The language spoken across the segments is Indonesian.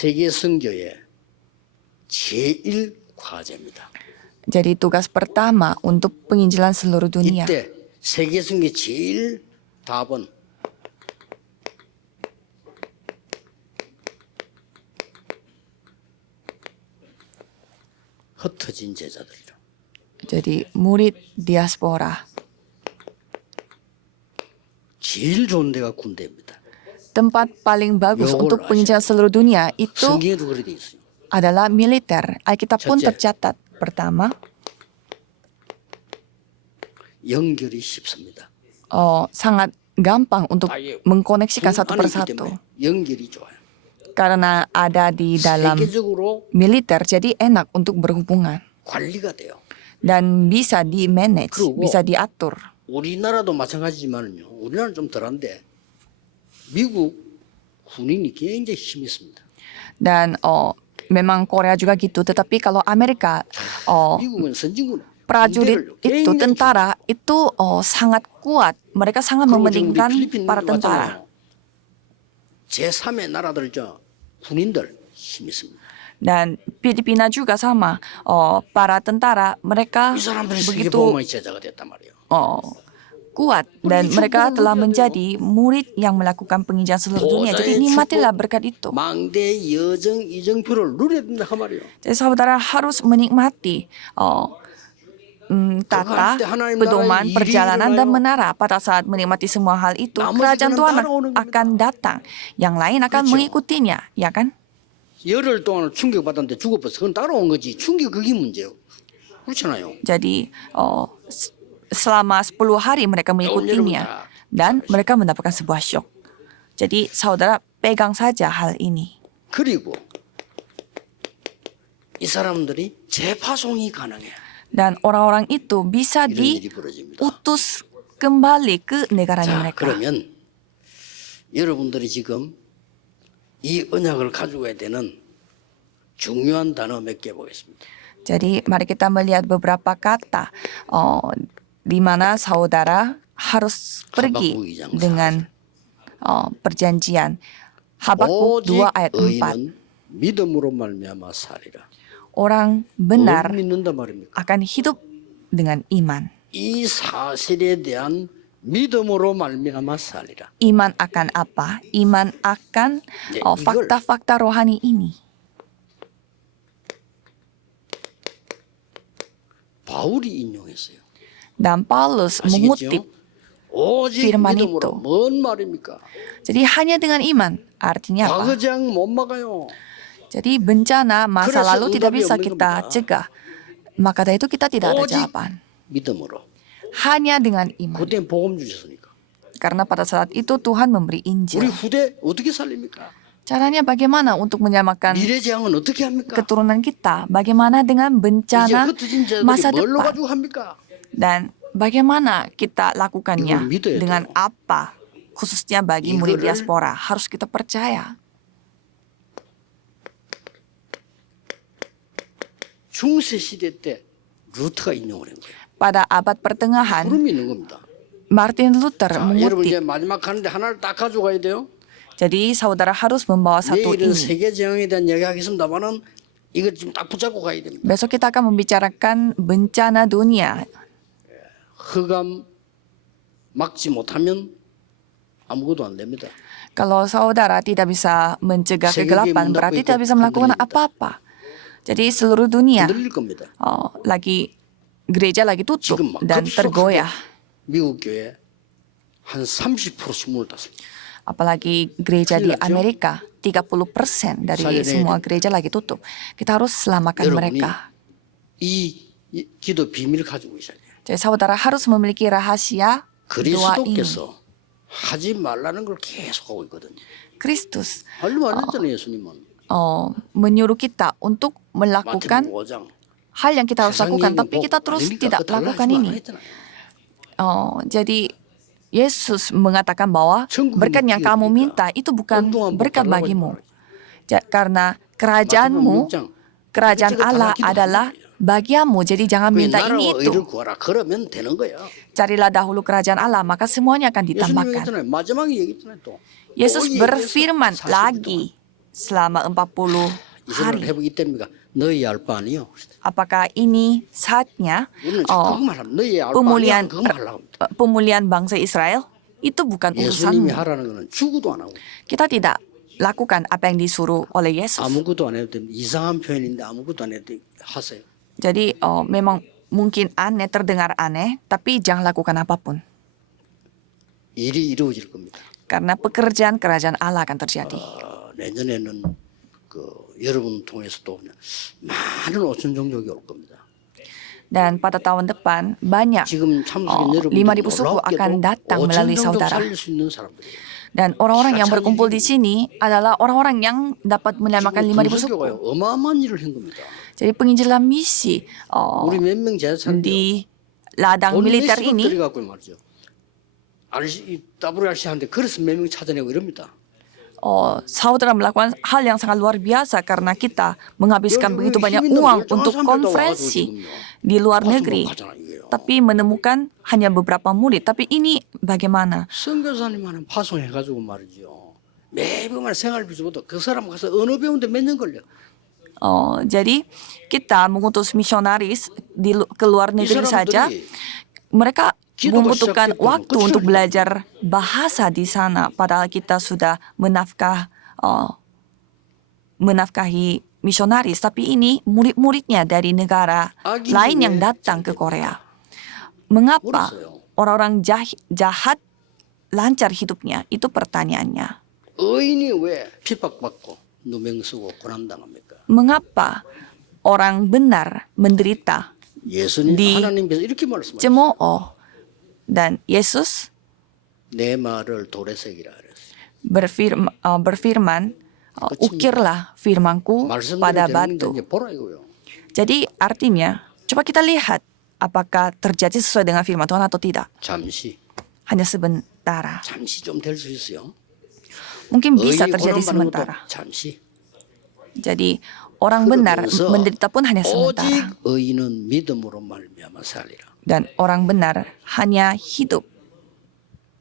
세계 선교의 제1 과제입니다. Jadi tugas pertama untuk penginjilan seluruh dunia. 이때 세계 선교 제일 답은 흩어진 제자들이죠. Jadi murid diaspora. 제일 좋은 데가 군대입니다. Tempat paling bagus 요걸 untuk 아셔야 penginjilan seluruh dunia itu 성경에도 그렇게 돼 있어요. adalah militer. Alkitab pun 첫째. tercatat. Pertama, 연결이 쉽습니다. sangat gampang untuk 아예 mengkoneksikan 군 satu 안에 있기 persatu. 때문에 연결이 좋아요. Karena ada di dalam 세계적으로 militer, jadi enak untuk berhubungan. 관리가 돼요. Dan bisa di-manage, 그리고 bisa diatur. 우리나라도 마찬가지지만요. 우리나라는 좀 덜한데 미국 군인이 굉장히 힘이 있습니다. Dan memang Korea juga gitu. Tetapi kalau Amerika, 미국은 선진군. prajurit itu, tentara itu sangat kuat. Mereka sangat mementingkan para tentara. 제3의 나라들 군인들 힘이 있습니다. Dan Filipina juga sama. Para tentara mereka 이 사람들이 세계 begitu 복음의 제자가 됐단 말이에요. kuat dan mereka telah menjadi murid yang melakukan penginjilan seluruh dunia. Jadi nikmatilah berkat itu. 망대 여정 이정표를 누려야 된다 그 말이에요. Jadi saudara harus menikmati tata, pedoman, perjalanan, dan menara. Pada saat menikmati semua hal itu, kerajaan Tuhan akan datang. Yang lain akan mengikutinya, ya kan? 열흘 동안 충격받았는데 죽어버렸어. 그건 따라온 거지. 충격 그게 문제예요. 그렇잖아요. Jadi selama 10 hari mereka mengikutinya dan mereka mendapatkan sebuah syok. Jadi saudara pegang saja hal ini. 그리고 이 사람들이 재파송이 가능해. Dan orang-orang itu bisa 이런 일이 벌어집니다. diutus kembali ke negaranya 자, mereka. 그러면 여러분들이 지금 이 언약을 가지고 가야 되는 중요한 단어 몇 개 보겠습니다. Jadi mari kita melihat beberapa kata di mana saudara harus pergi dengan perjanjian. Habakuk 2 ayat 4. 의인은 믿음으로 말미암아 살리라. Orang 뭘 benar 믿는다 말입니까? akan hidup dengan iman. 이 사실에 대한 믿음으로 말미암아 살리라. Iman akan apa? Iman akan fakta-fakta rohani ini. 바울이 인용했어요. Dan Paulus mengutip. 아시겠죠? 오직 firman 믿음으로 itu. 뭔 말입니까? Jadi hanya dengan iman. Artinya apa? 과거장 못 막아요. Jadi bencana masa 그래서 lalu tidak 응답이 bisa 없는 kita 겁니다. cegah. Maka dari itu kita tidak ada 오직 jawaban. 믿음으로. Hanya dengan iman. 그때 복음 주셨으니까. Karena pada saat itu Tuhan memberi 우리 Injil. 후대 어떻게 살립니까? Caranya bagaimana untuk menyelamatkan 미래 재앙은 어떻게 합니까? keturunan kita? Bagaimana dengan 이제 bencana 흩어진 자들이 masa 뭘로 depan? 가지고 합니까? Dan bagaimana kita lakukannya? 이걸 믿어야 Dengan 돼요. apa? Khususnya bagi murid 이거를 diaspora. Harus kita percaya. 중세 시대 때 루터가 인용을 한 거예요. Pada abad pertengahan, 구름이 있는 겁니다. Martin Luther 자, 여러분 mengutip. 이제 마지막 하는데 하나를 딱 가져가야 돼요. Jadi saudara harus membawa satu 내일은 ini. 세계 재앙에 대한 이야기하겠습니다만은 이거 지금 딱 붙잡고 가야 됩니다. Besok kita akan membicarakan bencana dunia. 흑암 막지 못하면 아무것도 안 됩니다. Kalau saudara tidak bisa mencegah kegelapan, berarti tidak bisa melakukan apa-apa. Jadi seluruh dunia 흔들릴 겁니다. gereja lagi tutup 지금 막 dan tergoyah. 미국 교회 한 30%씩 문을 닫습니다. Apalagi gereja di 큰일 났죠? Amerika, 30% dari 살려내야 semua 됩니다. gereja lagi tutup. Kita harus selamatkan 여러분이 mereka. 이 기도 비밀을 가지고 있어야 돼요. Jadi saudara harus memiliki rahasia doa ini. 그리스도께서 하지 말라는 걸 계속 하고 있거든요. Kristus 알면 안 했잖아요, 예수님은. menyuruh kita untuk melakukan 마태복음 5장. hal yang kita harus lakukan, tapi kita terus tidak lakukan ini. Jadi Yesus mengatakan bahwa berkat yang kamu minta itu bukan berkat bagimu. Karena kerajaanmu, kerajaan Allah adalah bagiamu. Jadi jangan minta ini itu. 그러면 되는 거야. Carilah dahulu kerajaan Allah, maka semuanya akan 예수님이 ditambahkan. 얘기했잖아요. 마지막에 얘기했잖아요, 또. Yesus 또 berfirman 얘기해서 lagi selama 40 이 생각을 hari. 해보기 때문이니까 너희 알 바 아니요. Apakah ini saatnya 우리는 자꾸 그거 말하면 너희 알 바 아니야. pemulihan 그거 말하려고 합니다. pemulihan bangsa Israel? Itu bukan 예수님이 urusanmu. 하라는 거는 죽어도 안 하고 Kita tidak lakukan apa yang disuruh oleh Yesus. 아무것도 안 해도 됩니다. 이상한 표현인데 아무것도 안 해도 하세요. Jadi memang mungkin aneh, terdengar aneh, tapi jangan lakukan apapun. 일이 이루어질 겁니다. Karena pekerjaan kerajaan Allah akan terjadi. 내년에는 여러분 통해서 또 많은 오천 종족이 올 겁니다. Dan pada tahun depan banyak 지금 참석인 여러분 5.000 suku akan datang melalui 오천 종족 saudara. 살릴 수 있는 사람들이에요. Dan orang-orang yang berkumpul di sini adalah orang-orang yang dapat menyelamatkan 5.000 suku. 금수교가요 어마어마한 일을 한 겁니다. Jadi penginjilan misi 우리 몇 명 제사장들 di ladang militer ini 갖고 말이죠. WRC한테 그래서 몇 명 찾아내고 이럽니다. saudara melakukan hal yang sangat luar biasa karena kita menghabiskan begitu banyak uang untuk konferensi di luar negeri. Tapi menemukan hanya beberapa murid. Tapi ini bagaimana? 선교사님한테 파송해가지고 말이죠. 매번만 생활비 줘도 그 사람 가서 언어 배우는데 몇 년 걸려. Jadi kita mengutus misionaris ke luar 이 negeri saja. 사람들이 Mereka 기도가 membutuhkan 시작됐다면 waktu 끝을 untuk 내야 belajar bahasa di sana. Padahal kita sudah menafkahi misionaris. Tapi ini murid-muridnya dari negara lain yang datang ke Korea. Mengapa orang-orang jahat lancar hidupnya? Itu pertanyaannya. 의인이 왜 핍박받고 누명 쓰고 고난당합니까? Mengapa orang benar menderita, 예수님 디- 하나님께서 이렇게 말씀하셨어요. cemooh, dan Yesus 내 말을 돌에 새기라 그랬어요. berfirman, ukirlah firmanku pada 말씀대로 되는 batu. 게 이제 보라 이거요. Jadi artinya, coba kita lihat apakah terjadi sesuai dengan firman Tuhan atau tidak. 잠시 Hanya sebentar. 좀 될 수 있어요. Mungkin bisa 의인이 terjadi 고난받는 것도 sementara. 잠시. Jadi orang benar 그러면서 menderita pun hanya 오직 sementara. 의인은 믿음으로 말미암아 살리라. Dan orang benar hanya hidup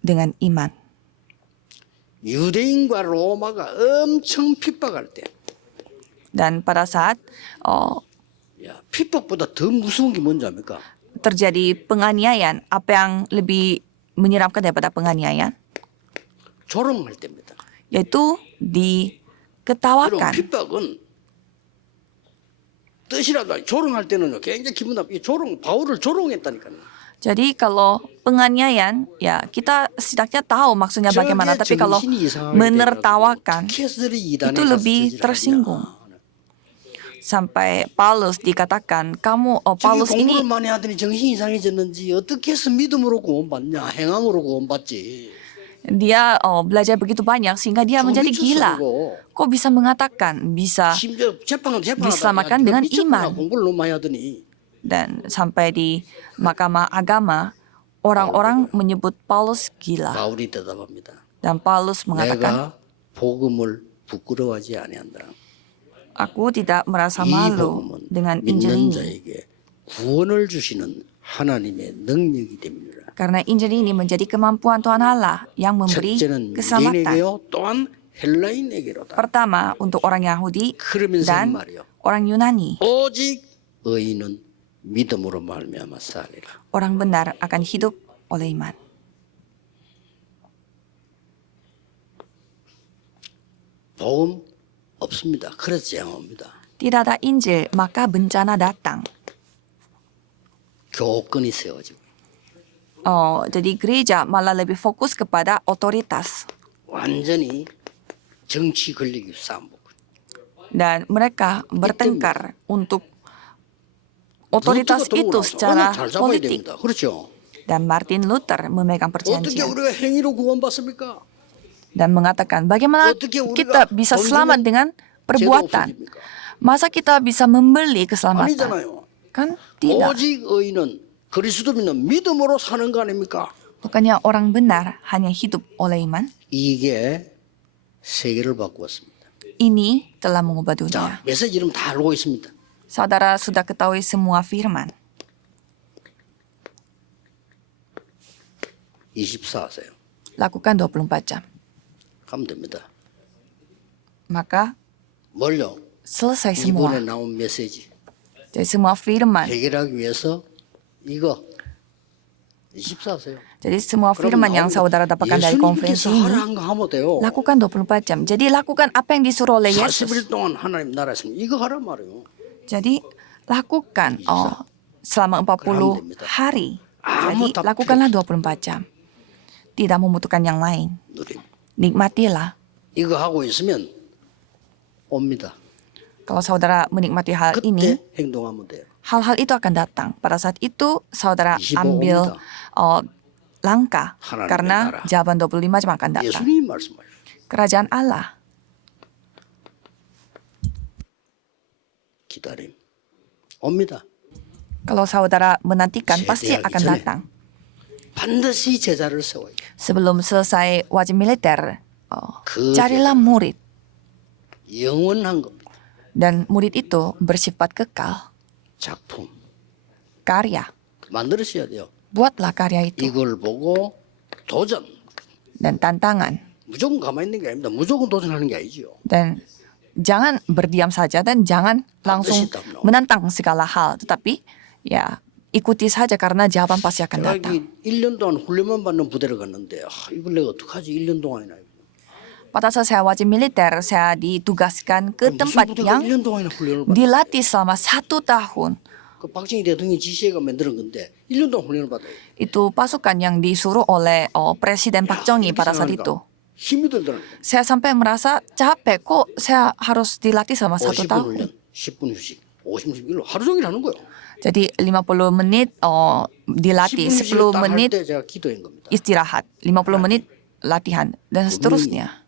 dengan iman. 유대인과 로마가 엄청 핍박할 때, Dan pada saat 핍박보다 더 무서운 게 뭔지 압니까? terjadi penganiayaan, apa yang lebih menyeramkan daripada penganiayaan? 조롱할 때입니다. Yaitu 여러분 diketawakan. 핍박은 뜻이라도 조롱할 때는요 굉장히 기분 나쁘게 바울을 조롱했다니까요. Jadi kalau penganiayaan, ya kita setidaknya tahu maksudnya bagaimana. Tapi kalau menertawakan, itu lebih tersinggung. Sampai Paulus dikatakan, Paulus ini 공부를 많이 하더니 정신이 이상해졌는지 어떻게 해서 믿음으로 구원받냐 행함으로 구원받지. dia belajar begitu banyak sehingga dia menjadi gila. Kok bisa mengatakan bisa 심지어 diselamatkan dengan iman. 공부를 너무 많이 하더니 Dan sampai di Mahkamah Agama, orang-orang menyebut Paulus gila. 바울이 대답합니다. Dan Paulus mengatakan, 내가 복음을 부끄러워하지 아니한다. aku tidak merasa 이 malu 복음은 dengan Injil 믿는 ini. 자에게 구원을 주시는 하나님의 능력이 됩니다. Karena Injil ini menjadi kemampuan Tuhan Allah yang memberi 첫째는 keselamatan. 유대인에게요 또한 헬라인에게로다. Pertama untuk orang Yahudi 그러면서 dan 말이요. orang Yunani. 오직 의인은 믿음으로 말미암아 살리라. Orang benar akan hidup oleh iman. 복음 없습니다. 그래서 재앙옵니다. Tidak ada Injil, maka bencana datang. 교권이 세워지고 Jadi gereja malah lebih fokus kepada otoritas. 완전히 정치 권력이 싸움복. Dan mereka bertengkar untuk otoritas itu secara 잘 잡아야 politik. 됩니다. 그렇죠? Dan Martin Luther memegang 어떻게 perjanjian 우리가 행위로 구원받습니까? dan mengatakan bagaimana kita bisa selamat dengan perbuatan. Masa kita bisa membeli keselamatan? 아니잖아요. Kan tidak. 오직 의인은 그리스도 믿는 믿음으로 사는 거 아닙니까? Bukannya orang benar hanya hidup oleh iman? 이게 세계를 바꾸었습니다. Ini telah mengubah 자, dunia. 메시지 이름 다 알고 있습니다. Saudara sudah ketahui semua firman. 24 하세요. Lakukan 24 jam. 가면 됩니다. Maka 뭘요? Selesai semua. 이번에 나온 메시지 Jadi semua firman. 해결하기 위해서 이거 24세요. Jadi semua firman yang saudara dapatkan dari konferensi 예수님께서 ini, 하라는 거 하면 돼요. lakukan 24 jam. Jadi lakukan apa yang disuruh oleh Yesus. 40일 동안 하나님 나라에서 이거 하란 말이에요. Jadi lakukan selama 40 hari. Jadi lakukanlah 24 jam. Tidak membutuhkan yang lain. 누림. Nikmatilah. 이거 하고 있으면 옵니다. Kalau saudara menikmati hal ini, 그때 행동하면 돼요. hal-hal itu akan datang. Pada saat itu saudara 25 ambil 옵니다. langkah 하나님의 karena 나라. jawaban 25 jam akan datang. 예수님 말씀하시죠. Kerajaan Allah. 기다림. 옵니다. Kalau saudara menantikan, pasti 제대하기 akan 전에. datang. 반드시 제자를 세워요. Sebelum selesai wajib militer, 그 carilah murid. 영원한 겁니다. Dan murid itu bersifat kekal. 작품. Karya. 만들으셔야 돼요. Buatlah karya itu. 이걸 보고 도전. Dan tantangan. 무조건 가만히 있는 게 아닙니다. 무조건 도전하는 게 아니죠. Dan jangan berdiam saja dan jangan langsung menantang segala hal. Tetapi ya ikuti saja karena jawaban pasti akan datang. 여기 1년 동안 훈련만 받는 부대를 갔는데 이걸 내가 어떡하지 1년 동안이나. Pada saat saya wajib militer, saya ditugaskan ke tempat 부대가 yang 1년 동안이나 훈련을 받아. dilatih selama 1 tahun. 그 박정희 대통령이 지시해가 만드는 건데 1년 동안 훈련을 받아요. Itu pasukan yang disuruh oleh Presiden Park Chung-hee pada saat itu. 힘이 들더라고요. Saya sampai merasa capek kok saya harus dilatih selama 1 50분 tahun. 훈련, 10분 휴식, 50분 일로 하루 종일 하는 거예요. Jadi 50 menit dilatih, 10 menit 때 제가 기도한 겁니다. istirahat, 50 menit latihan, dan seterusnya.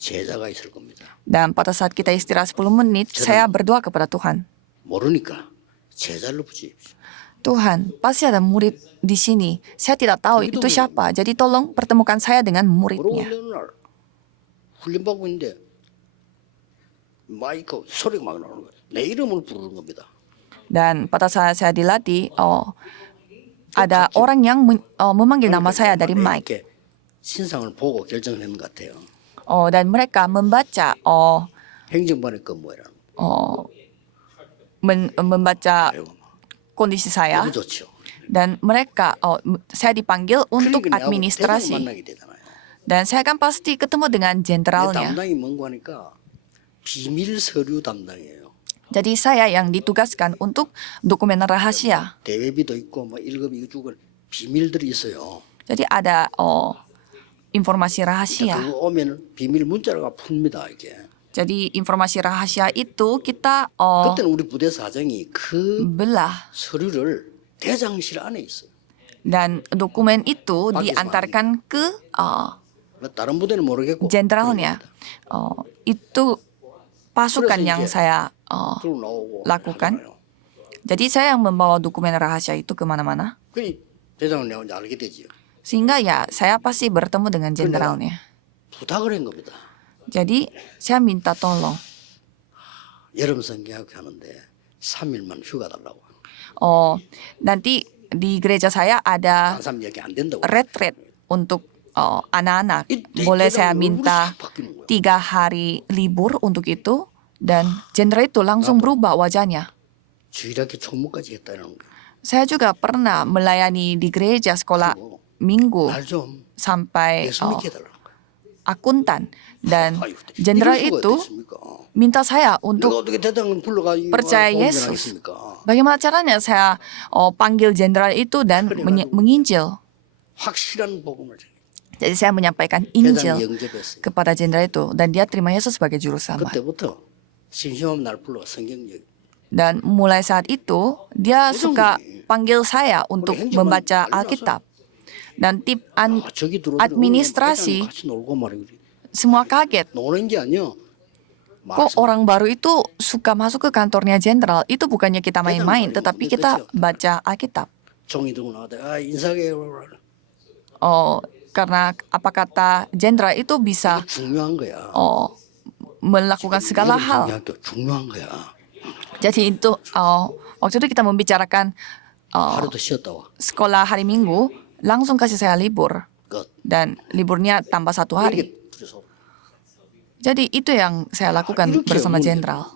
제자가 있을 겁니다. Dan pada saat kita istirahat 10 menit, saya berdoa kepada Tuhan. 모르니까 제자를 붙이십시오. Tuhan, pasti ada murid di sini. Saya tidak tahu itu siapa. Jadi tolong pertemukan saya dengan 모르고 muridnya. 훈련을 날 훈련 받고 있는데 마이크 소리가 막 나오는 거예요. 내 이름을 부르는 겁니다. Dan pada saat saya dilatih, ada orang yang memanggil nama saya dari mic. 이렇게 신상을 보고 결정을 했는 것 같아요. Dan mereka membaca 행정반의 근무해라는 거. membaca 아이고, kondisi saya. 너무 좋죠. Dan mereka, saya dipanggil untuk 그러니까 내하고 대장을 administrasi. 만나게 되잖아요. Dan saya kan pasti ketemu dengan 내 jenderalnya. 담당이 뭔고 하니까 비밀 서류 담당이에요. Jadi saya yang ditugaskan untuk dokumen rahasia. 대외비도 있고 뭐 1급 2급 비밀들이 있어요. Jadi ada informasi rahasia. 그거 오면 비밀 문자가 풉니다 이게. Jadi informasi rahasia itu kita 그때는 우리 부대 사장이 그 belah. 서류를 대장실 안에 있어요. Dan dokumen itu diantarkan ke 다른 부대는 모르겠고. jenderalnya. Itu pasukan yang saya 들고 나오고 lakukan. 하잖아요. Jadi saya yang membawa dokumen rahasia itu kemana-mana. 그 대장을 내가 이제 알게 되지요. Sehingga ya saya pasti bertemu dengan jenderalnya. 부탁을 한 겁니다. Jadi saya minta tolong. 여름 성경학 하는데 3일만 휴가 달라고. Nanti di gereja saya ada 한 사람 얘기 안 된다고. retreat untuk anak-anak. Boleh saya minta 3 hari libur untuk itu. Dan jenderal itu langsung berubah wajahnya. 주일학교 총무까지 했다는 거. Saya juga pernah melayani di gereja sekolah minggu 날좀 sampai 예수 믿게 해달라는 거. akuntan. Dan 아유, jenderal 이럴 수가 itu 어떻습니까? minta saya 내가 untuk 어떻게 대장을 불러가 percaya Yesus. Bagaimana caranya saya panggil jenderal itu dan menginjil. 확실한 복음을 Jadi saya menyampaikan 대장 Injil 영접했어요. kepada jenderal itu. Dan dia terima Yesus sebagai juru selamat. 그때부터 심심하면 날 불러 성경 얘기. Dan mulai saat itu dia suka panggil saya untuk membaca Alkitab. Dan tim 저기 들어오더니 administrasi 같이 놀고 말이야. semua kaget. 노는 게 아니야. Kok orang baru itu suka masuk ke kantornya jenderal? Itu bukannya kita main-main, tetapi kita baca Alkitab. 종이 들고 나가다 인사해. Karena apa kata jenderal itu bisa 중요한 거야. melakukan segala hal. 중요한 거야. Jadi itu waktu itu kita membicarakan 하루도 쉬었다 와. sekolah hari Minggu, langsung kasih saya libur. 끝. Dan liburnya tambah 1 hari. 그래서 Jadi itu yang saya lakukan 이렇게 bersama 문제는 jenderal.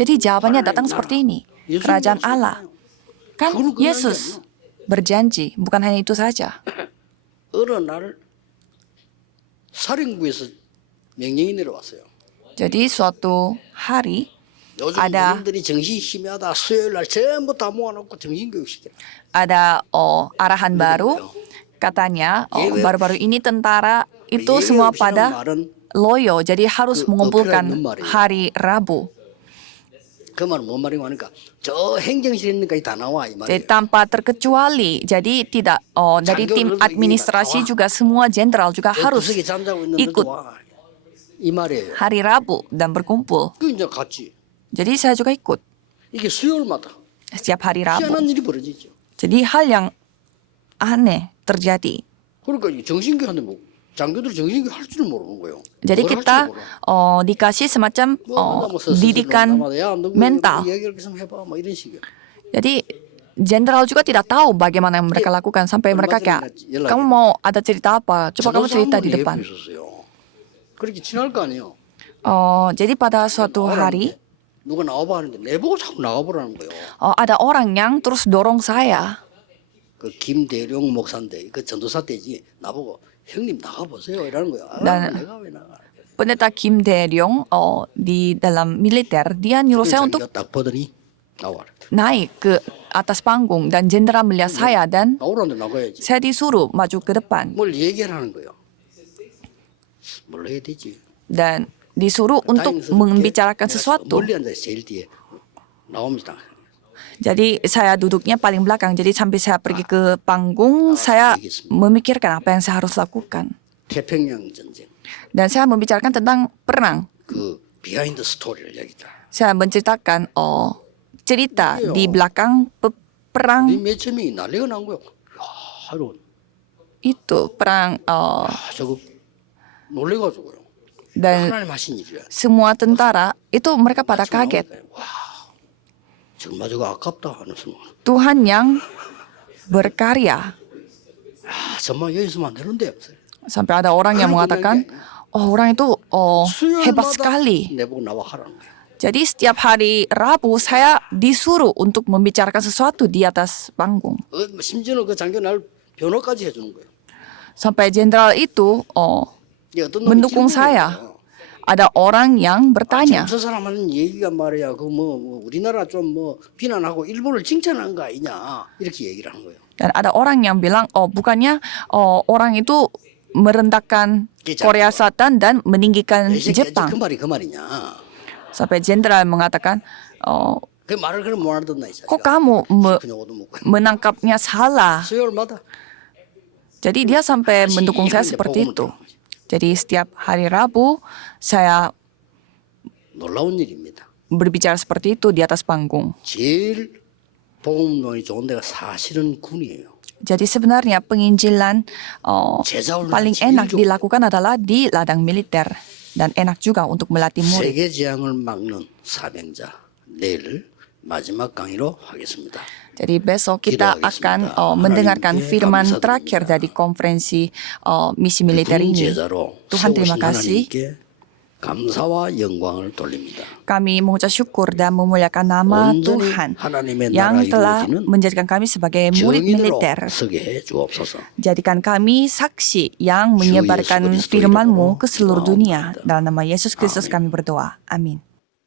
Jadi jawabannya datang seperti ini. Kerajaan Allah. Kan Yesus berjanji, bukan hanya itu saja. 어느 날 사령부에서 명령이 내려왔어요. Jadi suatu hari 요즘 ada 국민들이 정신 희미하다. 수요일 날 전부 다 모아놓고 정신교육 시켜라. ada arahan baru, katanya baru-baru ini tentara itu semua pada loyo, jadi harus mengumpulkan hari Rabu. 그 말은 뭔 말이고 하니까 저 행정실에 있는 것까지 다 나와 이 Jadi 말이에요. tanpa terkecuali, jadi tidak dari tim administrasi juga semua jenderal juga harus 구석에 잠자고 있는데도 ikut 와. 이 말이에요. hari Rabu dan berkumpul. 그 이제 같이 Jadi saya juga ikut 이게 수요일마다 setiap hari Rabu. 희한한 일이 벌어지죠. Jadi hal yang aneh terjadi. 그러니까 이 정신교육하는데 뭐 장교들 정신교육 할 줄을 모르는 거예요. Jadi 뭘 kita 할줄 몰라. dikasih semacam 뭐 스스로 didikan 남아도 야, 너 mental. 얘기를 계속 해봐 뭐 이런 식이에요. Jadi jenderal juga tidak tahu bagaimana yang mereka lakukan sampai mereka kayak, kamu mau ada cerita apa? Coba kamu cerita di depan. 그렇게 지날 거 아니에요. Jadi pada suatu hari 누가 나와봐 하는데 내보고 자꾸 나가보라는 거예요. ada orang yang terus dorong saya. 그 김대룡 목사인데 그 전도사 때지 나보고 형님 나가보세요 이러는 거야. Dan- 내가 왜 나가? Pendeta Kim Dae-ryong di dalam militer, dia nyuruh saya untuk 자기가 딱 보더니 나와라. naik ke atas panggung dan jenderal melihat saya dan 나오라는데 나가야지. saya disuruh maju ke depan 뭘 얘기하라는 거예요. 뭘 해야 되지? dan disuruh untuk membicarakan sesuatu. 멀리 앉아 제일 뒤에 나옵니다. Jadi saya duduknya paling belakang. Jadi sampai saya pergi ke panggung, saya memikirkan apa yang saya harus lakukan. 태평양 전쟁 Dan saya membicarakan tentang perang. 그 비하인드 스토리를 얘기다. Saya menceritakan cerita di belakang perang 우리 몇천 명이 난리가 난 거야. 야, 하루 itu, perang 저거 놀래가지고요. dan 하나님 하신 일이야. semua tentara itu mereka pada kaget. 와, 정말 저거 아깝다 하는 순간. Tuhan yang berkarya. 아, 정말 여기서만 되는데. Sampai ada orang yang mengatakan, orang itu hebat sekali. 내보고 나와 하라는 거야. Jadi setiap hari Rabu saya disuruh untuk membicarakan sesuatu di atas panggung. 심지어는 그 장교 날 변호까지 해주는 거예요. Sampai jenderal itu 이게 어떤 놈이 mendukung 질문을 saya. 해요. Ada orang yang bertanya, 저 사람 하는 얘기가 말이야. 그 뭐 우리나라 좀 뭐 비난하고 일본을 칭찬한 거 아니냐 이렇게 얘기를 하는 거예요. dan ada orang yang bilang, bukannya orang itu merendahkan Korea Selatan dan meninggikan 그 Jepang. 말이 그 말이냐. Sampai jenderal mengatakan, 그 말을 그럼 못 알아듣나 이 kok kamu 그냥 얻어먹고. menangkapnya salah. 수요일마다 Jadi dia sampai mendukung saya seperti itu. Jadi setiap hari Rabu saya 놀라운 일입니다. berbicara seperti itu di atas panggung. 제일 복음론이 좋은 데가 사실은 군이에요. Jadi sebenarnya penginjilan paling enak dilakukan adalah di ladang militer dan enak juga untuk melatih murid. 세계 재앙을 막는 사명자 내일 마지막 강의로 하겠습니다. Jadi besok kita akan mendengarkan firman terakhir dari konferensi misi militer 군 ini. 제자로 Tuhan terima 세우신 kasih. 하나님께 감사와 영광을 돌립니다. Kami mengucap syukur dan memuliakan nama 온전히 Tuhan 하나님의 yang 나라 telah 이루어지는 menjadikan kami sebagai murid 증인으로 militer. 서게 해 주옵소서. Jadikan kami saksi yang menyebarkan firman-Mu ke seluruh dunia. Dalam nama Yesus Kristus kami berdoa. Amin.